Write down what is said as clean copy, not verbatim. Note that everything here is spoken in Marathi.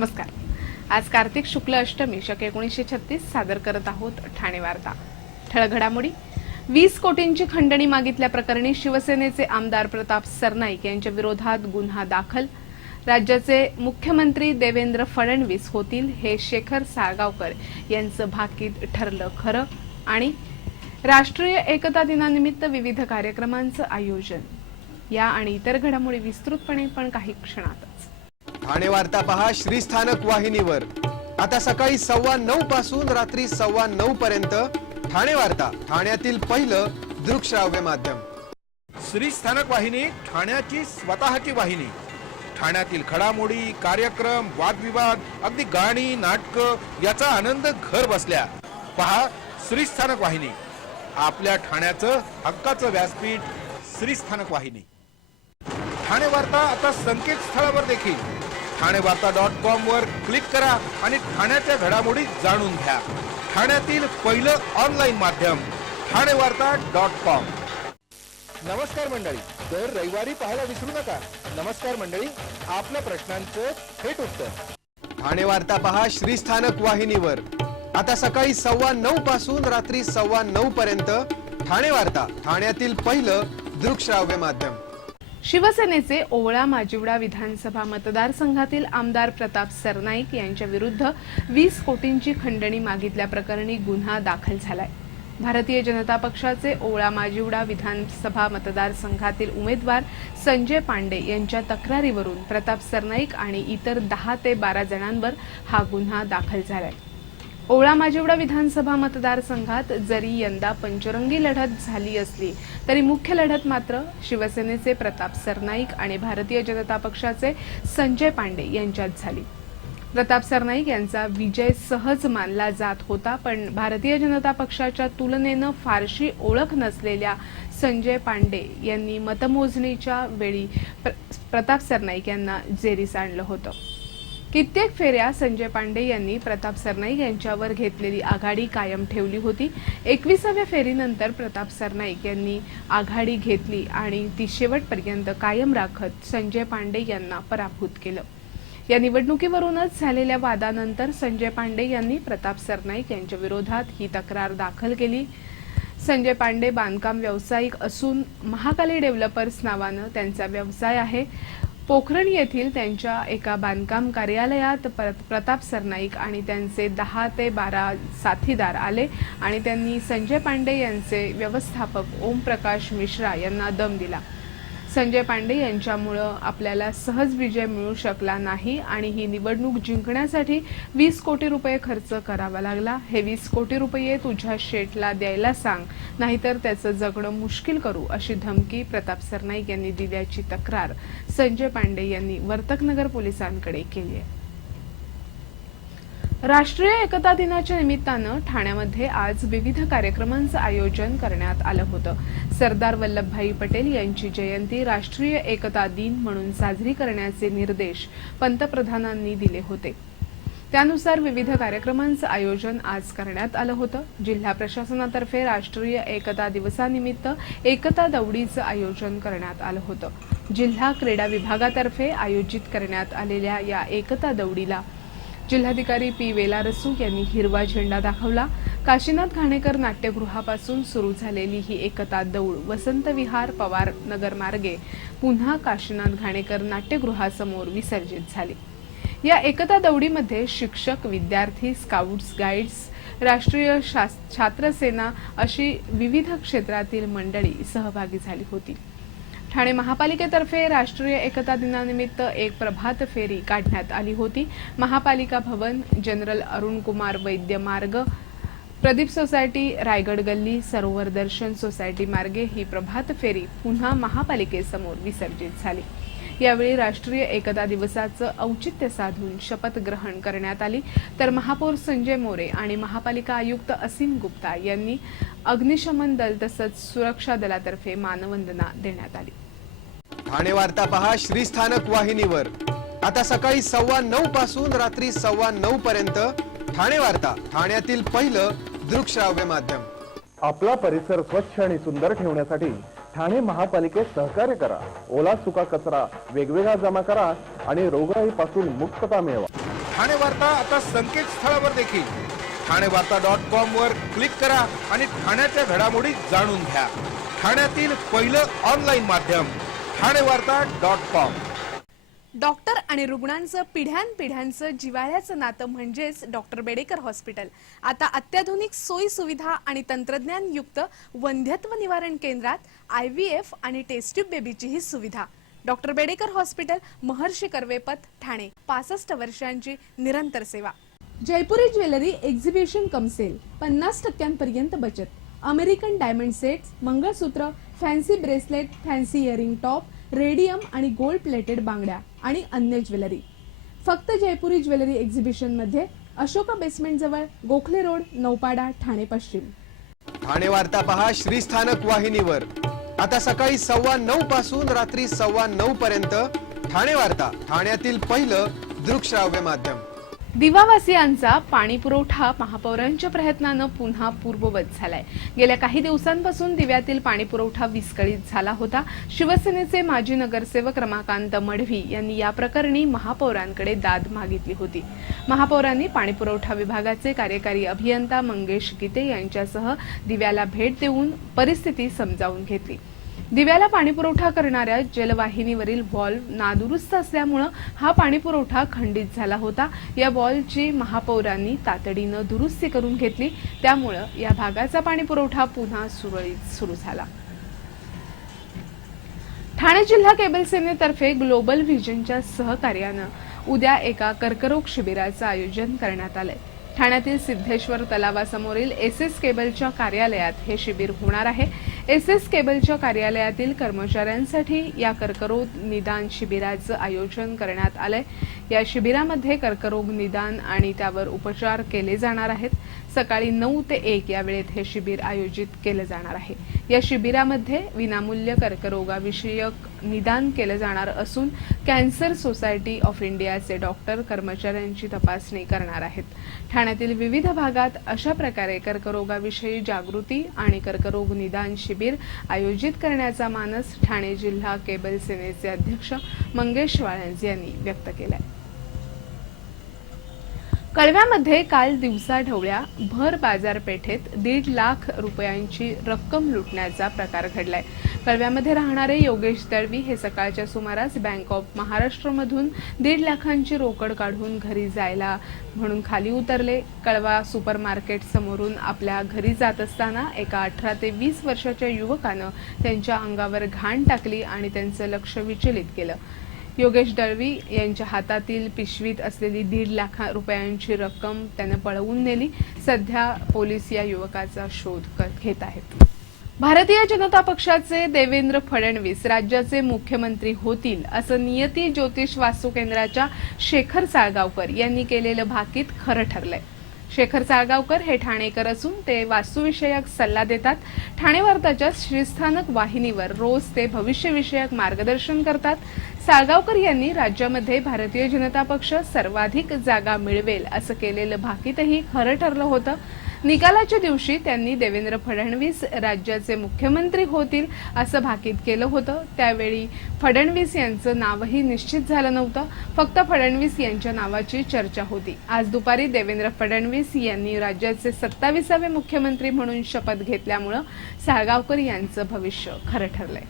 नमस्कार। आज कार्तिक शुक्ल अष्टमी शके 1936 सादर करत आहोत ठाणे वार्ता। ठळक घडामोडी। 20 कोटींची खंडणी मागितल्याप्रकरणी शिवसेनेचे आमदार प्रताप सरनाईक यांच्या विरोधात गुन्हा दाखल। राज्याचे मुख्यमंत्री देवेंद्र फडणवीस होतील हे शेखर साळगावकर यांचं भाकीत ठरलं खरं। आणि राष्ट्रीय एकता दिनानिमित्त विविध कार्यक्रमांचं आयोजन। या आणि इतर घडामोडी विस्तृतपणे पण काही क्षणातच। ठाणे वार्ता पहा श्रीस्थानक वाहिनीवर। आता सकाळी 9:15 पासून रात्री 9:15 पर्यंत ठाणे वार्ता, ठाण्यातील पहिलं दृकश्राव्य माध्यम। श्रीस्थानक वाहिनी ठाण्याची स्वतःची वाहिनी। ठाण्यातील घडामोडी, कार्यक्रम, वादविवाद, अगदी गाणी, नाटकं याचा आनंद घर बसल्या पहा श्रीस्थानक वाहिनी। आपल्या ठाण्याचं हक्काचं व्यासपीठ श्रीस्थानक वाहिनी। ठाणे वार्ता आता संकेतस्थळावर देखील ठाणेवार्ता.com वर क्लिक करा आणि ठाण्याच्या घडामोडी जाणून घ्या। ठाण्यातील पहिलं ऑनलाईन माध्यम ठाणेवार्ता.com। नमस्कार मंडळी, दर रविवारी पाहायला विसरू नका। नमस्कार मंडळी, आपल्या प्रश्नांचं थेट उत्तर। ठाणे वार्ता पहा श्रीस्थानक वाहिनीवर। आता सकाळी 9:15 पासून रात्री 9:15 पर्यंत ठाणे वार्ता, ठाण्यातील पहिलं दृकश्राव्य माध्यम। शिवसेनेचे ओवळा माजिवडा विधानसभा मतदारसंघातील आमदार प्रताप सरनाईक यांच्या विरुद्ध 20 कोटींची खंडणी मागितल्याप्रकरणी गुन्हा दाखल झालाय। भारतीय जनता पक्षाचे ओवळा माजिवडा विधानसभा मतदारसंघातील उमेदवार संजय पांडे यांच्या तक्रारीवरून प्रताप सरनाईक आणि इतर 10 ते 12 जणांवर हा गुन्हा दाखल झालाय। ओवळा माजिवडा विधानसभा मतदारसंघात जरी यंदा पंचरंगी लढत झाली असली तरी मुख्य लढत मात्र शिवसेनेचे प्रताप सरनाईक आणि भारतीय जनता पक्षाचे संजय पांडे यांच्यात झाली। प्रताप सरनाईक यांचा विजय सहज मानला जात होता, पण भारतीय जनता पक्षाच्या तुलनेनं फारशी ओळख नसलेल्या संजय पांडे यांनी मतमोजणीच्या वेळी प्रताप सरनाईक यांना जेरीस आणलं होतं। कित्येक फेऱ्या संजय पांडे यांनी प्रताप सरनाईक यांच्यावर घेतलेली आघाडी कायम ठेवली होती। 21व्या फेरीनंतर प्रताप सरनाईक यांनी आघाडी घेतली आणि ती शेवटपर्यंत कायम राखत संजय पांडे यांना पराभूत केलं। या निवडणुकीवरूनच झालेल्या वादानंतर संजय पांडे यांनी प्रताप सरनाईक यांच्या विरोधात ही तक्रार दाखल केली। संजय पांडे बांधकाम व्यावसायिक असून महाकाली डेव्हलपर्स नावानं त्यांचा व्यवसाय आहे। पोखरण येथील त्यांच्या एका बांधकाम कार्यालयात प्रताप सरनाईक आणि त्यांचे 10 ते 12 साथीदार आले आणि त्यांनी संजय पांडे यांचे व्यवस्थापक ओमप्रकाश मिश्रा यांना दम दिला। संजय पांडे यांच्यामुळे आपल्याला सहज विजय मिळू शकला नाही आणि ही निवडणूक जिंकण्यासाठी 20 कोटी रुपये खर्च करावा लागला। हे 20 कोटी रुपये तुझ्या शेठला द्यायला सांग, नाहीतर त्याचं जगणं मुश्किल करू, अशी धमकी प्रताप सरनाईक यांनी दिल्याची तक्रार संजय पांडे यांनी वर्तकनगर पोलिसांकडे केली आहे। राष्ट्रीय एकता दिनाच्या निमित्तानं ठाण्यामध्ये आज विविध कार्यक्रमांचं आयोजन करण्यात आलं होतं। सरदार वल्लभभाई पटेल यांची जयंती राष्ट्रीय एकता दिन म्हणून साजरी करण्याचे निर्देश पंतप्रधानांनी दिले होते। त्यानुसार विविध कार्यक्रमांचं आयोजन आज करण्यात आलं होतं। जिल्हा प्रशासनातर्फे राष्ट्रीय एकता दिवसानिमित्त एकता दौडीचं आयोजन करण्यात आलं होतं। जिल्हा क्रीडा विभागातर्फे आयोजित करण्यात आलेल्या या एकता दौडीला जिल्हाधिकारी पी वेलारसू यांनी हिरवा झेंडा दाखवला। काशीनाथ घाणेकर नाट्यगृहापासून सुरू झालेली ही एकता दौड वसंत विहार पवार नगर मार्गे पुन्हा काशीनाथ घाणेकर नाट्यगृहासमोर विसर्जित झाली। या एकता दौडीमध्ये शिक्षक, विद्यार्थी, स्काउट्स, गाईड्स, राष्ट्रीय छात्र सेना अशी विविध क्षेत्रातील मंडळी सहभागी झाली होती। ठाणे महापालिकेतर्फे राष्ट्रीय एकता दिनानिमित्त एक प्रभात फेरी काढण्यात आली होती। महापालिका भवन, जनरल अरुण कुमार वैद्य मार्ग, प्रदीप सोसायटी, रायगड गल्ली, सरोवर दर्शन सोसायटी मार्गे ही प्रभात फेरी पुन्हा महापालिकेसमोर विसर्जित झाली। यावेळी राष्ट्रीय एकता दिवसाचं औचित्य साधून शपथ ग्रहण करण्यात आली, तर महापौर संजय मोरे आणि महापालिका आयुक्त असीम गुप्ता यांनी अग्निशमन दल तसंच सुरक्षा दलातर्फे मानवंदना देण्यात आली। ठाणे वार्ता पहा श्रीस्थानक वाहिनीवर। आता सकाळी 9:15 पासून रात्री 9:15 पर्यंत ठाणे वार्ता, ठाण्यातील पहिलं दृकश्राव्य माध्यम। आपला परिसर स्वच्छ आणि सुंदर ठेवण्यासाठी ठाणे महापालिकेत सहकार्य करा। ओला सुका कचरा वेगवेगळा जमा करा आणि रोगराईपासून मुक्तता मिळवा। ठाणे वार्ता आता संकेतस्थळावर देखील ठाणेवार्ता.com वर क्लिक करा आणि ठाण्याच्या घडामोडी जाणून घ्या. ठाण्यातील पहिलं ऑनलाईन माध्यम ठाणेवार्ता.com. डॉक्टर आणि रुग्णांचं पिढ्यानपिढ्यांचं जिव्हाळ्याचं नातं म्हणजेच डॉक्टर बेडेकर हॉस्पिटल. आता अत्याधुनिक सोयी सुविधा आणि तंत्रज्ञान युक्त वंध्यत्व निवारण केंद्रात IVF आणि टेस्ट ट्यूब बेबीची ही सुविधा. Doctor Bedekar hospital, Maharshi Karvepath, Thane. 65 वर्षांची निरंतर सेवा. Jaipuri jewellery exhibition cum sale, 50% बचत. American diamond sets, mangalsutra, fancy bracelet, fancy earring top, radium आणि गोल्ड प्लेटेड बांगड्या आणि अन्य ज्वेलरी फक्त जयपुरी ज्वेलरी एक्झिबिशन मध्ये, अशोका बेसमेंट जवळ, गोखले रोड, नौपाडा, ठाणे पश्चिम. ठाणे वार्ता पहा श्रीस्थानक वाहिनीवर. आता सकाळी 9:15 पासून रात्री 9:15 पर्यंत. ठाणे वार्ता, ठाण्यातील पहिलं दृकश्राव्य माध्यम. दिवावासियांचा पाणी पुरवठा महापौरांच्या प्रयत्नानं पुन्हा पूर्ववत झालाय. गेल्या काही दिवसांपासून दिव्यातील पाणी पुरवठा विस्कळीत झाला होता. शिवसेनेचे माजी नगरसेवक रमाकांत मढवी यांनी या प्रकरणी महापौरांकडे दाद मागितली होती. महापौरांनी पाणी पुरवठा विभागाचे कार्यकारी अभियंता मंगेश गीते यांच्यासह दिव्याला भेट देऊन परिस्थिती समजावून घेतली. दिव्याला पाणी पुरवठा करणाऱ्या जलवाहिनीवरील व्हॉल्व्ह नादुरुस्त असल्यामुळे हा पाणी पुरवठा खंडित झाला होता. या व्हॉल्व्हची महापौरांनी तातडीनं दुरुस्ती करून घेतली. त्यामुळे या भागाचा पाणी पुरवठा पुन्हा सुरळीत सुरू झाला. ठाणे जिल्हा केबल सेनेतर्फे ग्लोबल व्हिजनच्या सहकार्यानं उद्या एका कर्करोग शिबिराचं आयोजन करण्यात आलंय. ठाण्यातील सिद्धेश्वर तलावासमोरील SS केबलच्या कार्यालयात हे शिबिर होणार आहे. SS केबलच्या कार्यालयातील कर्मचाऱ्यांसाठी या कर्करोग निदान शिबिराचं आयोजन करण्यात आलंय. या शिबिरामध्ये कर्करोग निदान आणि त्यावर उपचार केले जाणार आहेत. सकाळी 9 ते 1 या वेळेत हे शिबिर आयोजित केलं जाणार आहे. या शिबिरामध्ये विनामूल्य कर्करोगाविषयक निदान केलं जाणार असून कॅन्सर सोसायटी ऑफ इंडियाचे डॉक्टर कर्मचाऱ्यांची तपासणी करणार आहेत. ठाण्यातील विविध भागात अशा प्रकारे कर्करोगाविषयी जागृती आणि कर्करोग निदान शिबिर आयोजित करण्याचा मानस ठाणे जिल्हा केबल सेनेचे अध्यक्ष मंगेश वाळंज यांनी व्यक्त केलाय. कळव्यामध्ये काल दिवसाढवळ्या भर बाजारपेठेत 1.5 लाख रुपयांची रक्कम लुटण्याचा प्रकार घडलाय. कळव्यामध्ये राहणारे योगेश दळवी हे सकाळच्या सुमारास बँक ऑफ महाराष्ट्रमधून 1.5 लाखांची रोकड काढून घरी जायला म्हणून खाली उतरले. कळवा सुपर मार्केट समोरून आपल्या घरी जात असताना एका 18 ते 20 वर्षाच्या युवकानं त्यांच्या अंगावर घाण टाकली आणि त्यांचं लक्ष विचलित केलं. योगेश दळवी यांच्या हातातील पिशवीत असलेली 1.5 लाख रुपयांची रक्कम त्याने पळवून नेली. सध्या पोलीस या युवकाचा शोध घेत आहेत. भारतीय जनता पक्षाचे देवेंद्र फडणवीस राज्याचे मुख्यमंत्री होतील असं नियती ज्योतिष वास्तू केंद्राच्या शेखर साळगावकर यांनी केलेलं भाकीत खरं ठरलंय. शेखर साळगावकर हे ठाणेकर असून ते वास्तुविषयक सल्ला देतात. ठाणे वार्ताच्या श्रीस्थानक वाहिनीवर रोज ते भविष्यविषयक मार्गदर्शन करतात. साळगावकर यांनी राज्यामध्ये भारतीय जनता पक्ष सर्वाधिक जागा मिळवेल असं केलेलं भाकीतही खरं ठरलं होतं. निकालाच्या दिवशी त्यांनी देवेंद्र फडणवीस राज्याचे मुख्यमंत्री होतील असं भाकीत केलं होतं. त्यावेळी फडणवीस यांचं नावही निश्चित झालं नव्हतं. फक्त फडणवीस यांच्या नावाची चर्चा होती. आज दुपारी देवेंद्र फडणवीस यांनी राज्याचे 27वे मुख्यमंत्री म्हणून शपथ घेतल्यामुळे साळगावकर यांचं भविष्य खरं ठरलंय.